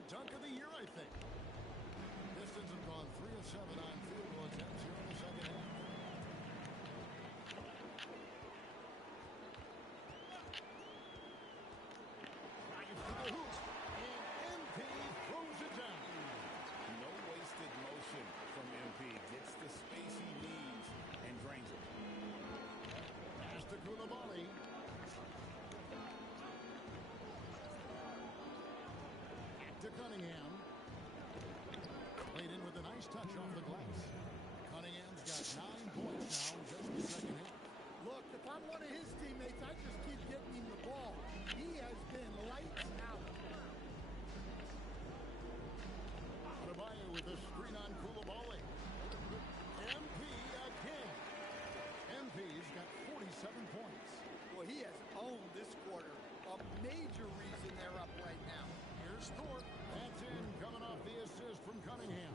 the dunk of the year, I think. Pistons have gone 3 of 7 on field goal attempts here in the second half. Drives to the hoop, and MP throws it down. No wasted motion from MP. Gets the space he needs and drains it. Pass to Koulibaly. Back to Cunningham. Played in with a nice touch off the glass. Cunningham's got 9 points now in just the second half. Look, if I'm one of his teammates, I just keep getting him the ball. He has been lights out. Adebayo with a screen on Koulibaly. MP again. MP's got 47 points. Well, he has owned this quarter. A major reason they're up right now. Here's Thorpe. That's in, coming off the assist from Cunningham.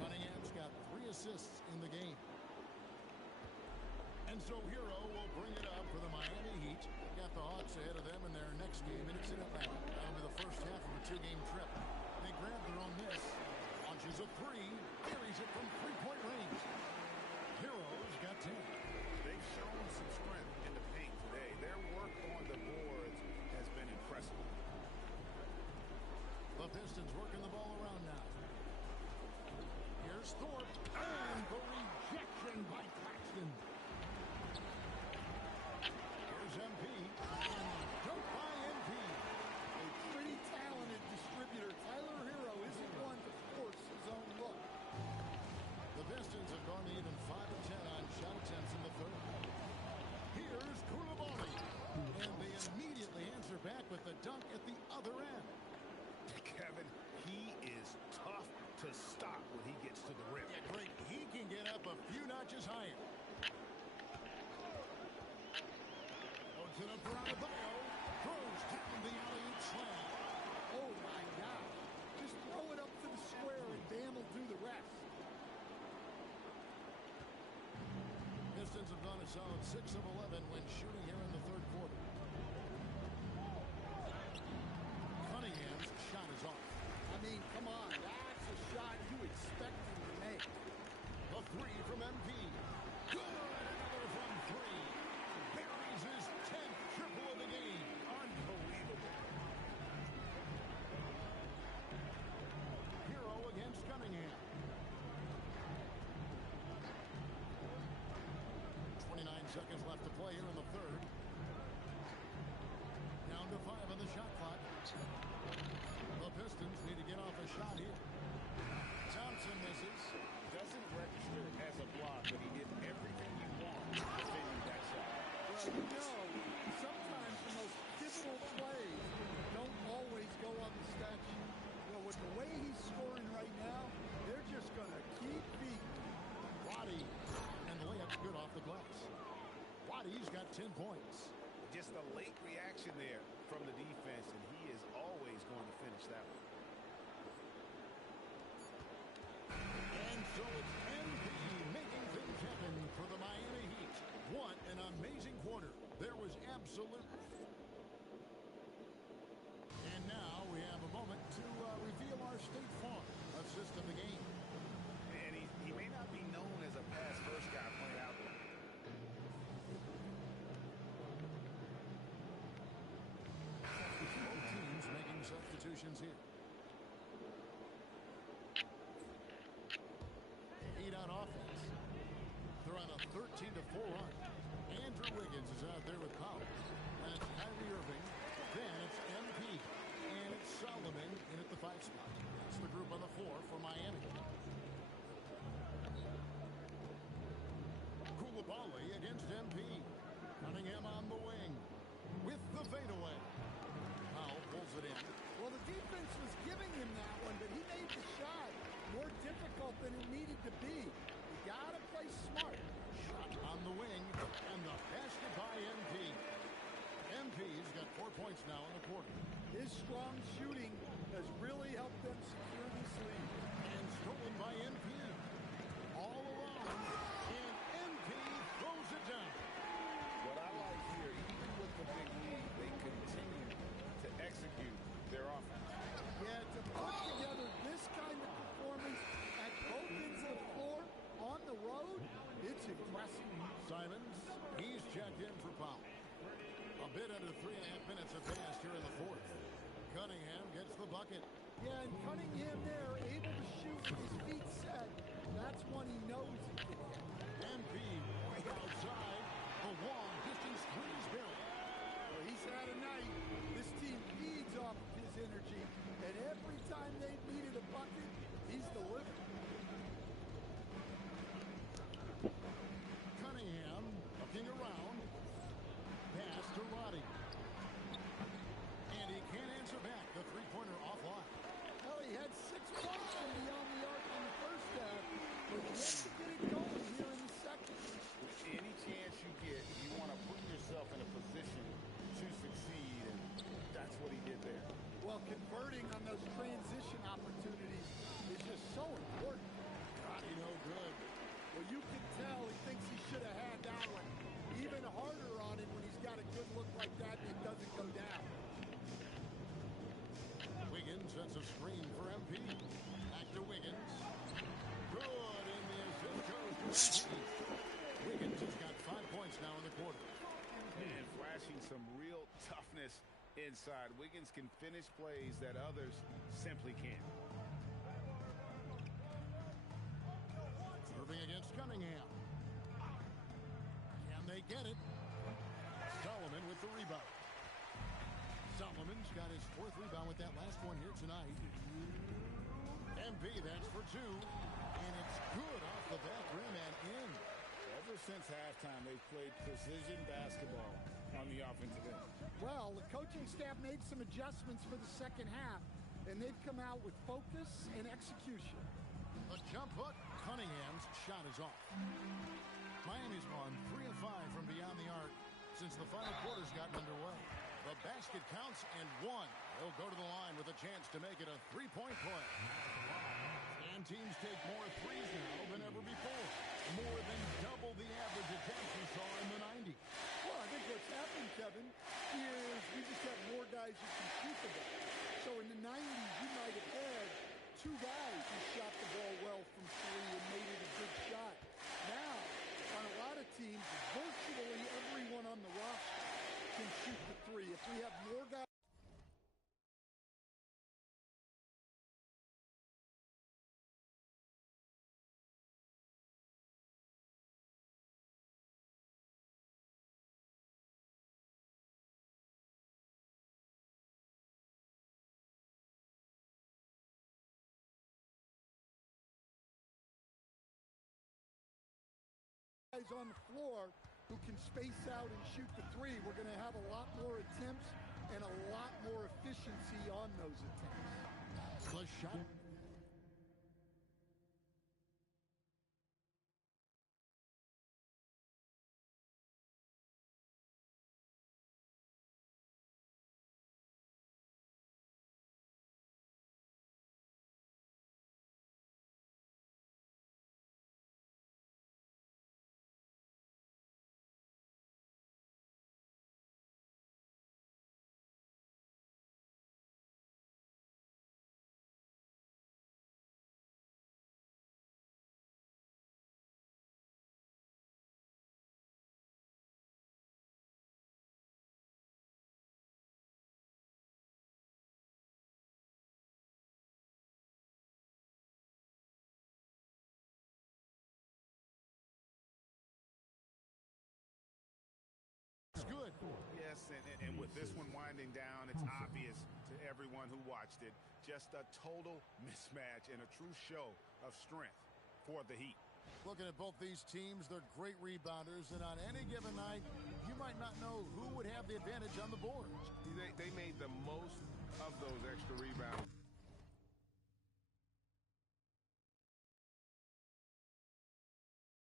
Cunningham's got 3 assists in the game. And so Hero will bring it up for the Miami Heat. Got the Hawks ahead of them in their next game, and it's in Atlanta. That'll be the first half of a 2-game trip. They grab their own miss. Launches a 3. Carries it from 3-point range. Hero's got 10. They've shown some strength in the paint today. Their work on the boards has been impressive. The Pistons working the ball around now. Here's Thorpe. And the rejection by Claxton. Here's MP. And don't buy MP. A pretty talented distributor. Tyler Hero isn't one to force his own look. The Pistons have gone to even 5 of 10 on shot attempts in the third. Here's Koulibaly. And they immediately answer back with the dunk at the other end. Kevin, he is tough to stop when he gets to the rim. Yeah, great. He can get up a few notches higher. Puts it up for Adebayo. Throws down the alley-oop slam. Oh, my God. Just throw it up to the square and Bam will do the rest. Pistons have gone a solid 6 of 11 when shooting here in the third quarter. Cunningham's shot is off. I mean, come on. That's a shot you expect him to make. A 3 from MP. Good. Another from 3. Buries his 10th triple of the game. Unbelievable. Hero against Cunningham. 29 seconds left to play here in the third. Down to 5 on the shot clock. The Pistons need to get off a shot here. Thompson misses. Doesn't register as a block, but he did everything you want defending that shot. Well, you know, sometimes the most pivotal plays don't always go on the stat sheet. Well, with the way he's scoring right now, they're just going to keep beating. Roddy. And the layup's good off the glass. Roddy's got 10 points. Just a late reaction there from the defense, and he is always going to finish that one. And so it's MP making things happen for the Miami Heat. What an amazing quarter. There was absolute... And now we have a moment to reveal our State Farm assist of the game. And he may not be known as a pass-first guy playing out there. Both teams making substitutions here. Heat on offense. They're on a 13-4 run. Andrew Wiggins is out there with power. And it's Kyrie Irving. Then it's MP. And it's Solomon in at the 5 spot. That's the group on the 4 for Miami. Koulibaly against MP. Cunningham on the wing with the fadeaway. Powell pulls it in. Well, the defense was giving him that one, but he made the shot more difficult than it needed to be. You got to play smart. Shot on the wing, and the basket by MP. MP's got 4 points now in the quarter. His strong shooting has bucket. Yeah, and Cunningham there, able to shoot with his feet set. That's one he knows he can hit. MP right outside. A long-distance three's built. Well, he's had a night. This team feeds off of his energy, and every time they've needed a bucket, he's delivered. Cunningham looking around. Pass to Roddy. And he can't answer back. The three-pointer offline. Well, he had 6 points from beyond the arc in the first half, but yet to get it going here in the second. Any chance you get, you want to put yourself in a position to succeed, and that's what he did there. Well, converting on those transition opportunities is just so important. Roddy no good. Well, you can tell he thinks he should have had that one. Even harder on him when he's got a good look like that and it doesn't go down. Wiggins sets a screen for MP. Back to Wiggins. Good, and the assist goes to MP. Wiggins has got 5 points now in the quarter. And flashing some real toughness inside. Wiggins can finish plays that others simply can't. Serving against Cunningham. Can they get it? Solomon with the rebound. Solomon's got his 4th rebound with that last one here tonight. MP, that's for 2. And it's good off the back rim and in. Ever since halftime, they've played precision basketball on the offensive end. Well, the coaching staff made some adjustments for the second half, and they've come out with focus and execution. A jump hook. Cunningham's shot is off. Miami's gone 3 of 5 from beyond the arc since the final quarter's gotten underway. The basket counts and 1. They'll go to the line with a chance to make it a 3-point play. And teams take more threes now than ever before. More than double the average attempts we saw in the 90s. Well, I think what's happened, Kevin, is we just have more guys who can shoot the ball. So in the 90s, you might have had 2 guys who shot the ball well from 3 and made it a good shot. Now, on a lot of teams, virtually everyone on the roster can shoot the 3. If we have more guys on the floor who can space out and shoot the 3, we're going to have a lot more attempts and a lot more efficiency on those attempts. The shot. Good. Yes, and with this one winding down, it's obvious to everyone who watched it. Just a total mismatch and a true show of strength for the Heat. Looking at both these teams, they're great rebounders, and on any given night, you might not know who would have the advantage on the boards. They made the most of those extra rebounds.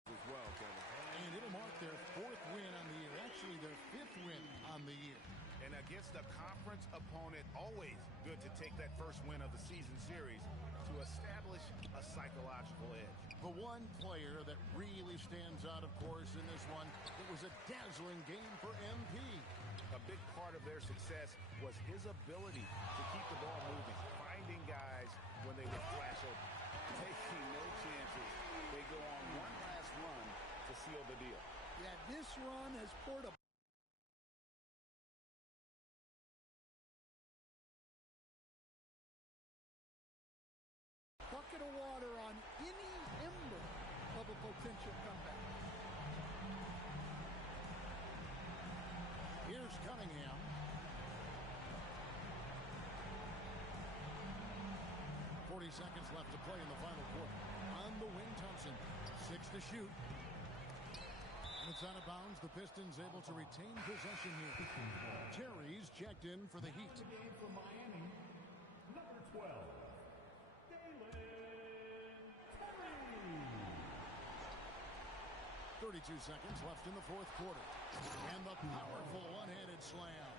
As well, Kevin. And it'll mark their 4th win on the year, actually their 5th win on the year. And against a conference opponent, always good to take that first win of the season series to establish a psychological edge. The one player that really stands out, of course, in this one, it was a dazzling game for MP. A big part of their success was his ability to keep the ball moving, finding guys when they would flash open, taking no chances. They go on one last run to seal the deal. Yeah, this run has poured a think she'll come back. Here's Cunningham. 40 seconds left to play in the final quarter. On the wing, Thompson. 6 to shoot. And it's out of bounds. The Pistons able to retain possession here. Terry's checked in for the Heat. The game for Miami, number 12, Dalen Terry. 32 seconds left in the fourth quarter. And the powerful one-handed slam.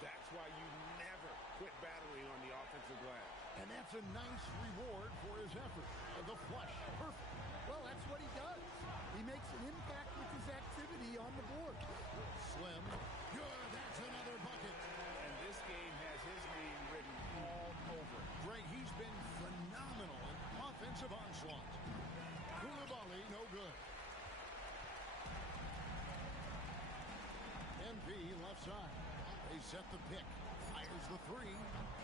That's why you never quit battling on the offensive glass. And that's a nice reward for his effort. The flush. Perfect. Well, that's what he does. He makes an impact with his activity on the board. Slim. Good. That's another bucket. And this game has his name written all over. Greg, he's been phenomenal in offensive onslaught. Koulibaly, no good. MP left side. They set the pick. Fires the three.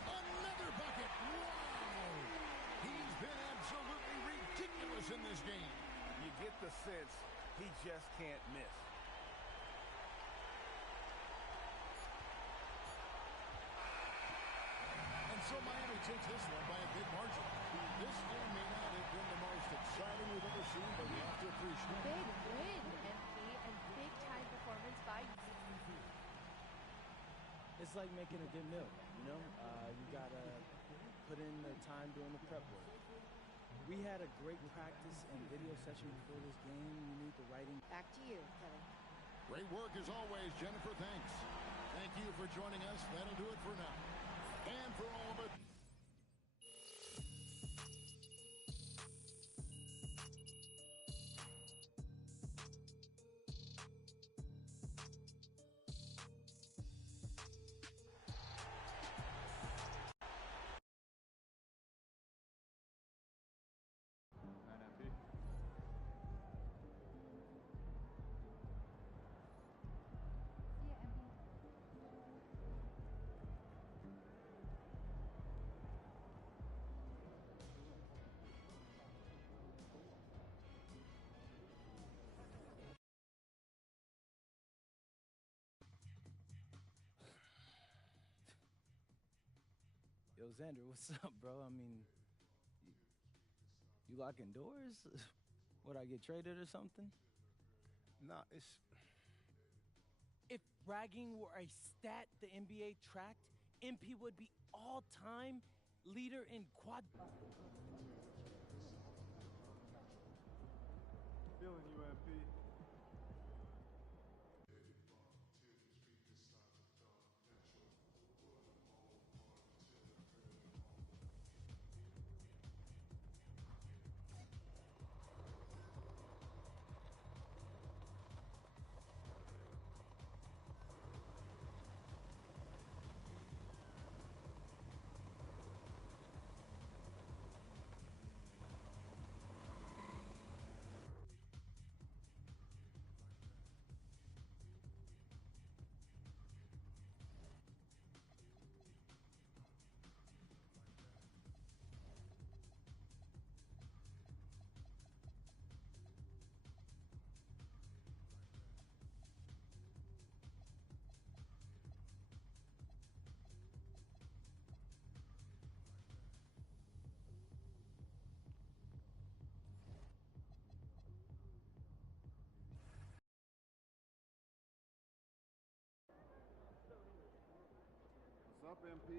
Another bucket. Wow! He's been absolutely ridiculous in this game. You get the sense he just can't miss. And so Miami takes this one by a big margin. This game may not have been the most exciting we've ever seen, but we have to appreciate it. Big win, MP, and big-time performance by you. It's like making a good meal, you know? You gotta put in the time doing the prep work. We had a great practice and video session before this game. You need the writing. Back to you, Kevin. Great work as always, Jennifer. Thanks. Thank you for joining us. That'll do it for now. And for all of it. Yo, Xander, what's up, bro? I mean, you locking doors? Would I get traded or something? Nah, it's... If bragging were a stat the NBA tracked, MP would be all-time leader in quad. Feeling you, MP. What's up, MP?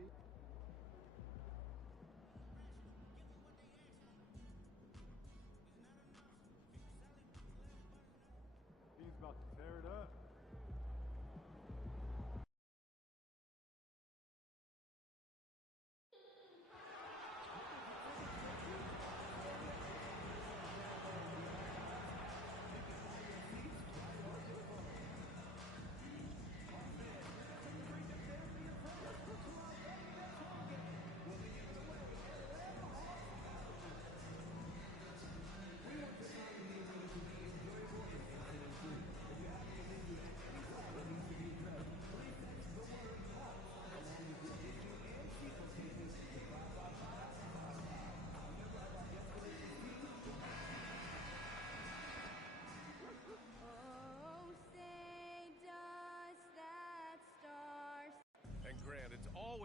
He's about to tear it up.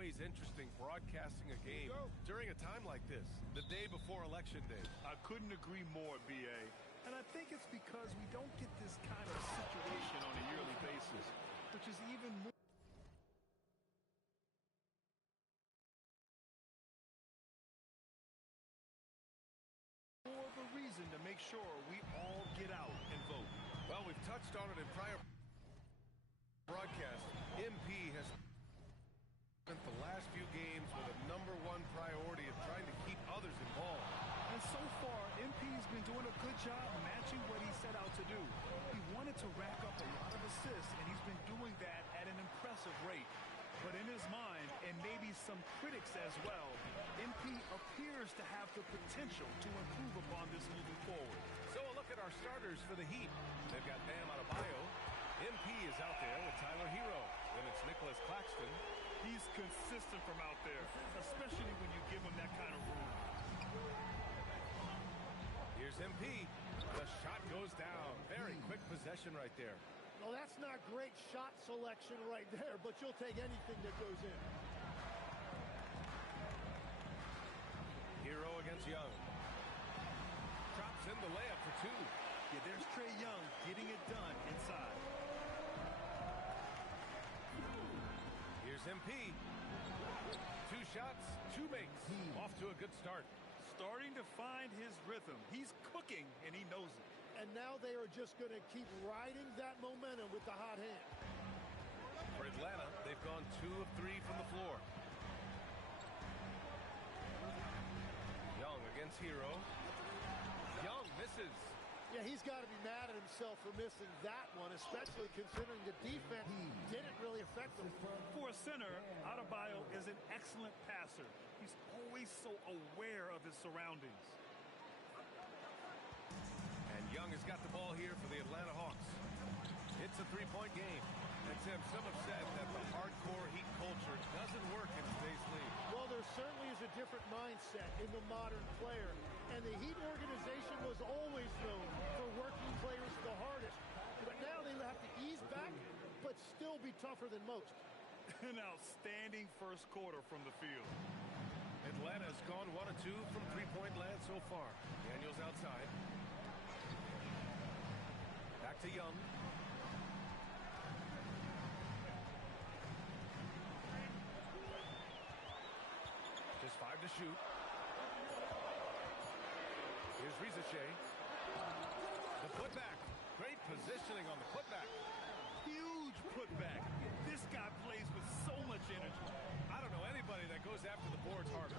always interesting broadcasting a game during a time like this, the day before Election Day. I couldn't agree more, B.A. And I think it's because we don't get this kind of situation on a yearly basis, which is even more of a reason to make sure we all get out and vote. Well, we've touched on it in prior broadcasts. MP has spent the last few games with a #1 priority of trying to keep others involved. And so far, MP's been doing a good job matching what he set out to do. He wanted to rack up a lot of assists, and he's been doing that at an impressive rate. But in his mind, and maybe some critics as well, MP appears to have the potential to improve upon this moving forward. So a look at our starters for the Heat. They've got Nba2k26. MP is out there with Tyler Hero. Then it's Nicholas Claxton. He's consistent from out there, especially when you give him that kind of room. Here's MP. The shot goes down. Very quick possession right there. Well, that's not great shot selection right there, but you'll take anything that goes in. Hero against Young. Drops in the layup for 2. Yeah, there's Trae Young getting it done inside. Here's MP. 2 shots, 2 makes. Off to a good start. Starting to find his rhythm. He's cooking, and he knows it. And now they are just going to keep riding that momentum with the hot hand. For Atlanta, they've gone 2 of 3 from the floor. Young against Hero. Young misses. Yeah, he's got to be mad at himself for missing that one, especially considering the defense didn't really affect him. For a center, Adebayo is an excellent passer. He's always so aware of his surroundings. And Young has got the ball here for the Atlanta Hawks. It's a 3-point game. And Tim, some have said that the hardcore Heat culture doesn't work in today's league. Well, there certainly is a different mindset in the modern player. And the Heat organization was always known for working players the hardest. But now they have to ease back, but still be tougher than most. An outstanding first quarter from the field. Atlanta's gone 1 of 2 from 3-point land so far. Daniels outside. Back to Young. Just 5 to shoot. Here's Rizichet. The putback. Great positioning on the putback. Huge putback. This guy plays with so much energy. I don't know anybody that goes after the boards harder.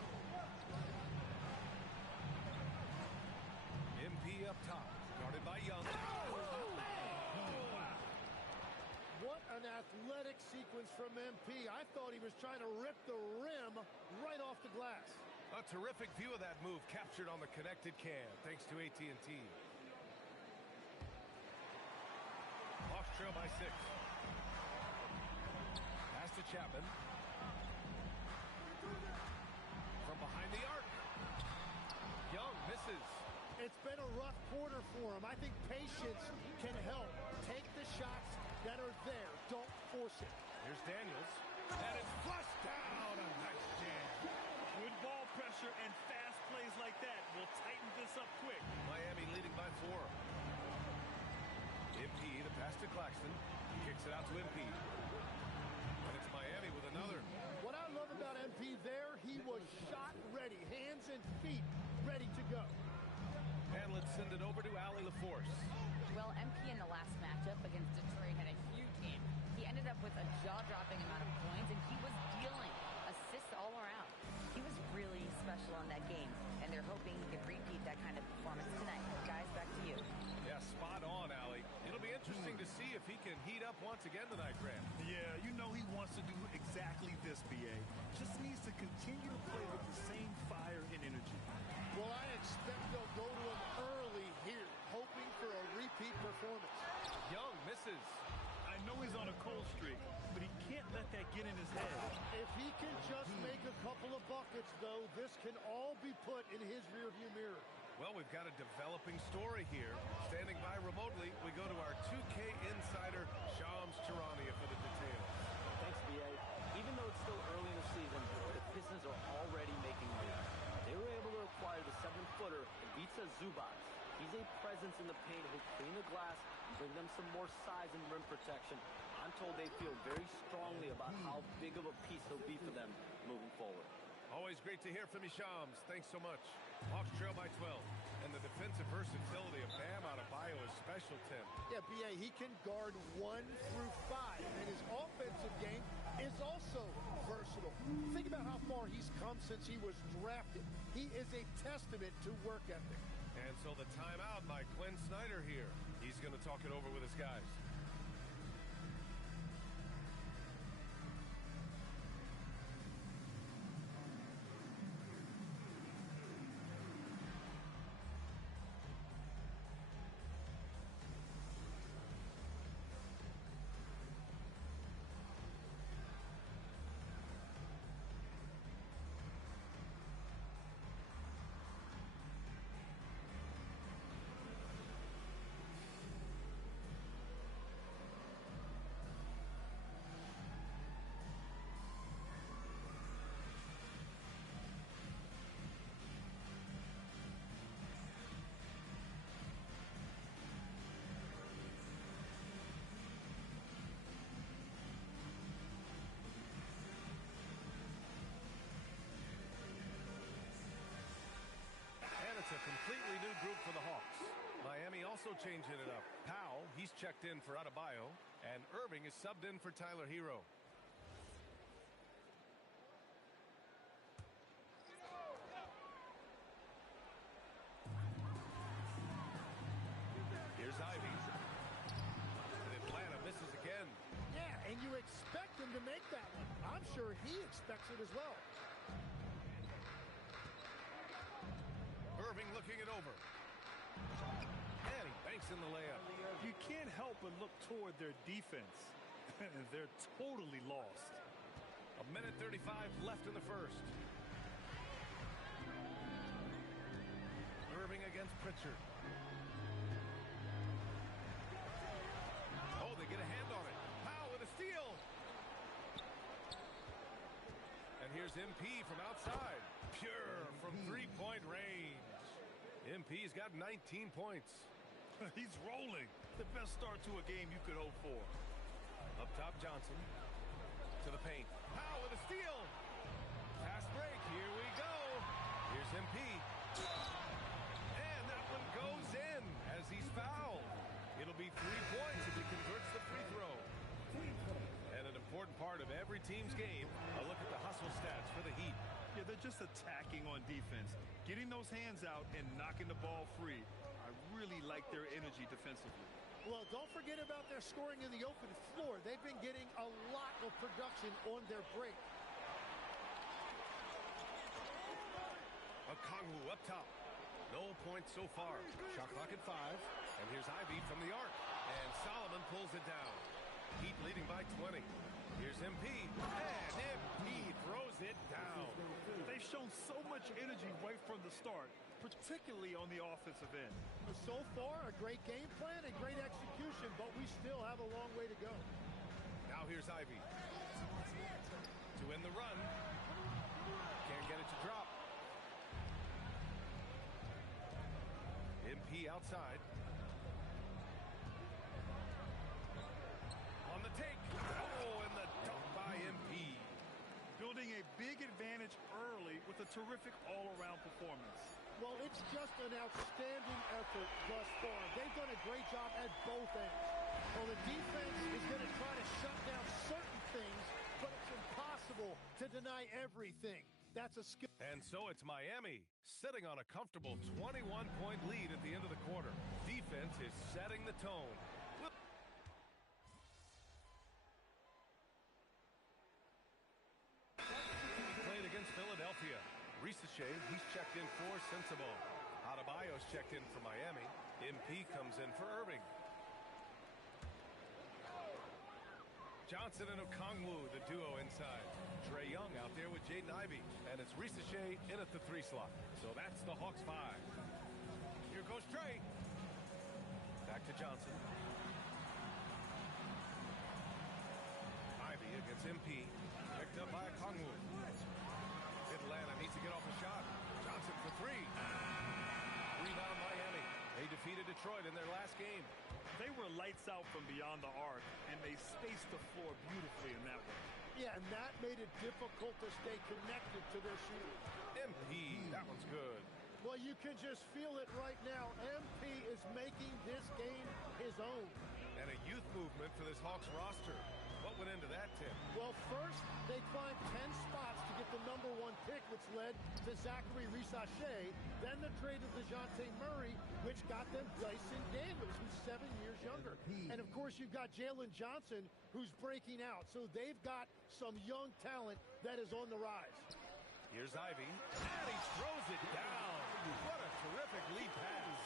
MP up top. Guarded by Young. What an athletic sequence from MP. I thought he was trying to rip the rim right off the glass. A terrific view of that move captured on the connected cam, thanks to AT&T. Hawks trail by 6. Pass to Chapman. From behind the arc. Young misses. It's been a rough quarter for him. I think patience can help. Take the shots that are there. Don't force it. Here's Daniels. And it's flushed down. A nice jam. Good ball pressure and fast plays like that will tighten this up quick. Miami leading by 4. MP, the pass to Claxton. Kicks it out to MP. And it's Miami with another. What I love about MP there, he was shot ready. Hands and feet ready to go. And let's send it over to Allie LaForce. Well, MP in the last matchup against Detroit had a huge game. He ended up with a jaw-dropping amount of points, and he was dealing assists all around. He was really special in that game, and they're hoping he can repeat that kind of performance tonight. Guys, back to you. Yeah, spot on, Allie. It'll be interesting to see if he can heat up once again tonight, Grant. Yeah, you know he wants to do exactly this, B.A. Just needs to continue to play with the same fire and energy. Well, I expect they'll go to him early here, hoping for a repeat performance. Young misses. I know he's on a cold streak, but he can't let that get in his head. If he can just make a couple of buckets, though, this can all be put in his rearview mirror. Well, we've got a developing story here. Standing by remotely, we go to our 2K insider, Shams Charania, for the details. Thanks, B.A. Even though it's still early in the season, the Pistons are already making moves. They were able to acquire the 7-footer Ivica Zubac. He's a presence in the paint who'll clean the glass and bring them some more size and rim protection. I'm told they feel very strongly about how big of a piece he'll be for them moving forward. Always great to hear from you, Shams. Thanks so much. Hawks trail by 12. And the defensive versatility of Bam Adebayo is special, Tim. Yeah, B.A., he can guard 1 through 5, and his offensive game is also versatile. Think about how far he's come since he was drafted. He is a testament to work ethic. And so the timeout by Quinn Snyder here. He's going to talk it over with his guys. It's a completely new group for the Hawks. Miami also changing it up. Powell, he's checked in for Adebayo, and Irving is subbed in for Tyler Hero. Here's Ivy. And Atlanta misses again. Yeah, and you expect him to make that one. I'm sure he expects it as well. Irving looking it over. And he banks in the layup. You can't help but look toward their defense. They're totally lost. 1:35 left in the first. Irving against Pritchard. Oh, they get a hand on it. Powell with a steal. And here's MP from outside. Pure from three-point range. MP's got 19 points. He's rolling. The best start to a game you could hope for. Up top, Johnson. To the paint. Powell with a steal. Fast break. Here we go. Here's MP. And that one goes in as he's fouled. It'll be 3 points if he converts the free throw. And an important part of every team's game, a look at the hustle stats for the Heat. Yeah, they're just attacking on defense. Getting those hands out and knocking the ball free. I really like their energy defensively. Well, don't forget about their scoring in the open floor. They've been getting a lot of production on their break. Okongwu up top. No points so far. Shot clock at 5. And here's Ivy from the arc. And Solomon pulls it down. Heat leading by 20. Here's MP. And MP throws it down. They've shown so much energy right from the start, particularly on the offensive end. So far, a great game plan and great execution, but we still have a long way to go. Now here's Ivy. To end the run. Can't get it to drop. MP outside. On the take. Oh, and the dunk by MP. Building a big advantage early with a terrific all-around performance. Well, it's just an outstanding effort thus far. They've done a great job at both ends. Well, the defense is going to try to shut down certain things, but it's impossible to deny everything. That's a skill. And so it's Miami sitting on a comfortable 21-point lead at the end of the quarter. Defense is setting the tone. Played against Philadelphia. Risache, he's checked in for Sensabaugh. Adebayo's checked in for Miami. MP comes in for Irving. Johnson and Okongwu, the duo inside. Trae Young out there with Jaden Ivey. And it's Risache in at the 3 slot. So that's the Hawks 5. Here goes Trae. Back to Johnson. Ivey against MP. Picked picked up by Okongwu. Atlanta needs to get off a shot. Johnson for three. Rebound Miami. They defeated Detroit in their last game. They were lights out from beyond the arc, and they spaced the floor beautifully in that one. Yeah, and that made it difficult to stay connected to their shooters. MP, that one's good. Well, you can just feel it right now. MP is making this game his own. And a youth movement for this Hawks roster. What went into that, Tim? Well, first, they climbed 10 spots to get the #1 pick, which led to Zachary Risachet. Then the trade of DeJounte Murray, which got them Dyson Daniels, who's 7 years younger. And, of course, you've got Jalen Johnson, who's breaking out. So they've got some young talent that is on the rise. Here's Ivy, and he throws it down. What a terrific lead pass.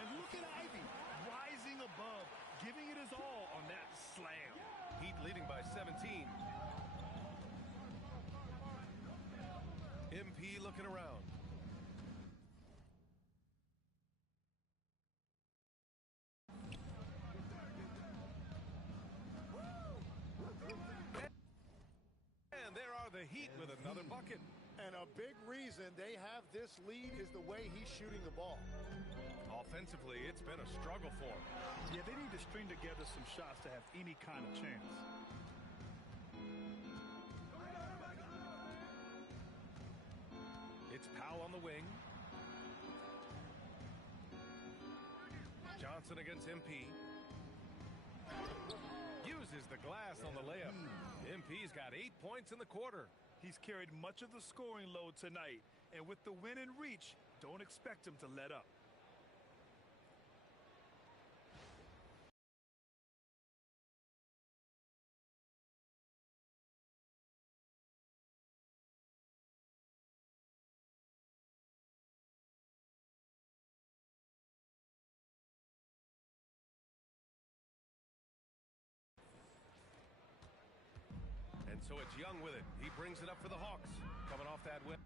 And look at Ivy, rising above, giving it his all on that slam. Heat leading by 17. MP looking around. And there are the Heat with another bucket. And a big reason they have this lead is the way he's shooting the ball. Offensively, it's been a struggle for him. Yeah, they need to string together some shots to have any kind of chance. It's Powell on the wing. Johnson against MP. Uses the glass on the layup. MP's got 8 points in the quarter. He's carried much of the scoring load tonight, and with the win in reach, don't expect him to let up. And so it's Young with it. He brings it up for the Hawks. Coming off that win.